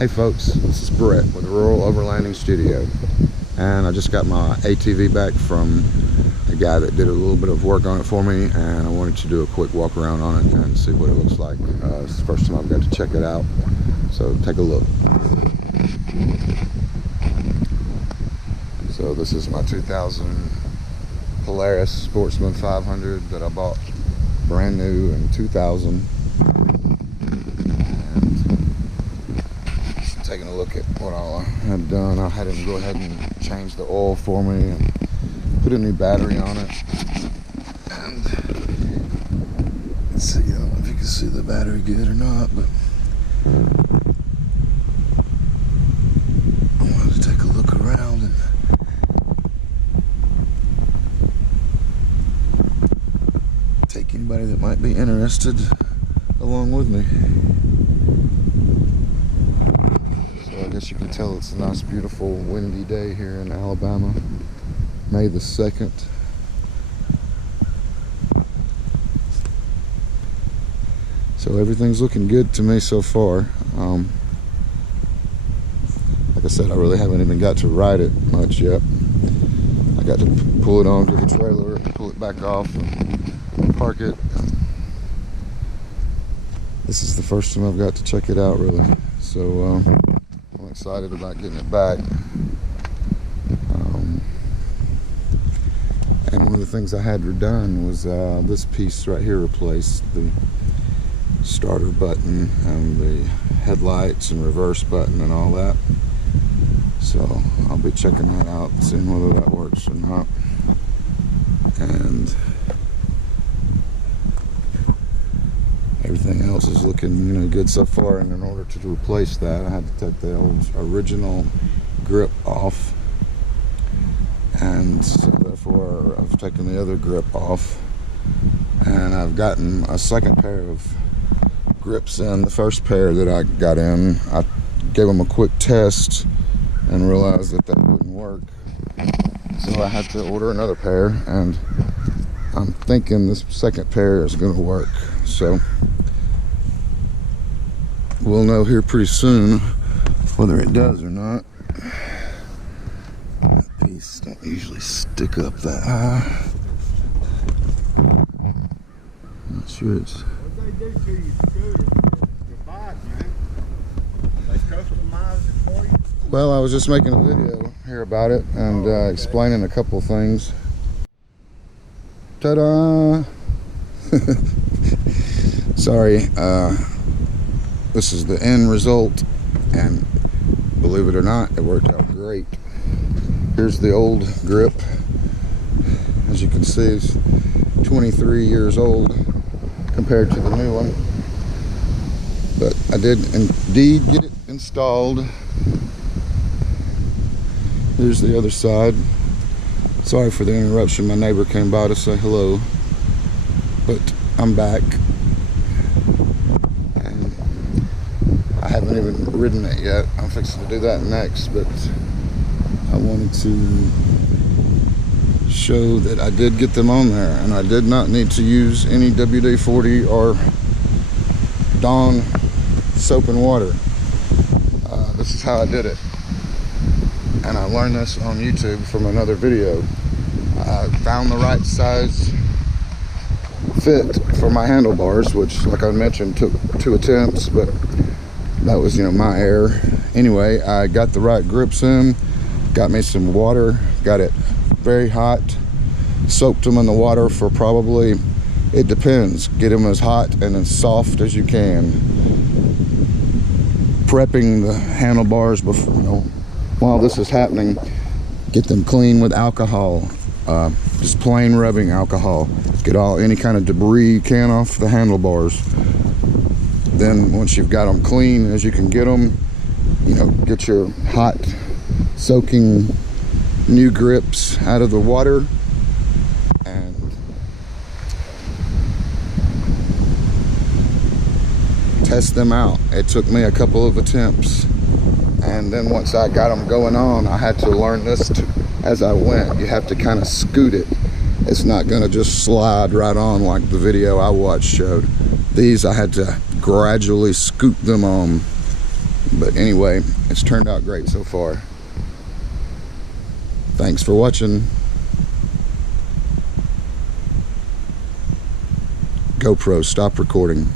Hey folks, this is Brett with Rural Overlanding Studio, and I just got my ATV back from a guy that did a little bit of work on it for me, and I wanted to do a quick walk around on it and see what it looks like. It's the first time I've got to check it out, so take a look. So this is my 2000 Polaris Sportsman 500 that I bought brand new in 2000. Taking a look at what I had done. I had him go ahead and change the oil for me and put a new battery on it. And let's see, I don't know if you can see the battery good or not, but I wanted to take a look around and take anybody that might be interested along with me. I guess you can tell it's a nice, beautiful, windy day here in Alabama, May the 2nd. So everything's looking good to me so far. Like I said, I really haven't even got to ride it much yet. I got to pull it onto the trailer, pull it back off, and park it. This is the first time I've got to check it out, really. So I'm excited about getting it back. And one of the things I had redone was this piece right here replaced, the starter button and the headlights and reverse button and all that. So I'll be checking that out, seeing whether that works or not. And everything else is looking, good so far. And in order to replace that, I had to take the old original grip off, and so therefore I've taken the other grip off, and I've gotten a second pair of grips in. The first pair that I got in, I gave them a quick test and realized that wouldn't work, so I had to order another pair, and I'm thinking this second pair is going to work. So we'll know here pretty soon whether it does or not. That piece don't usually stick up that high. Not sure it's... What they do to your scooter, your bike, man? They customize it for you? Well, I was just making a video here about it and explaining a couple things. Ta-da! Sorry, this is the end result, and believe it or not, it worked out great. Here's the old grip. As you can see, it's 23 years old compared to the new one, but I did indeed get it installed. Here's the other side. Sorry for the interruption, my neighbor came by to say hello, but I'm back, and I haven't even ridden it yet. I'm fixing to do that next, but I wanted to show that I did get them on there, and I did not need to use any WD-40 or Dawn soap and water. This is how I did it, and I learned this on YouTube from another video. I found the right size fit for my handlebars, which, like I mentioned, took 2 attempts, but that was, my error. Anyway, I got the right grips in, got me some water, got it very hot, soaked them in the water for probably, it depends, get them as hot and as soft as you can. Prepping the handlebars before, while this is happening, get them clean with alcohol. Just plain rubbing alcohol. Get any kind of debris you can off the handlebars. Then once you've got them clean as you can get them, get your hot soaking new grips out of the water and test them out. It took me a couple of attempts, and then once I got them going on, I had to learn this as I went. You have to kind of scoot it. It's not going to just slide right on like the video I watched showed. These I had to gradually scoot them on, But anyway, it's turned out great so far. Thanks for watching. GoPro, stop recording.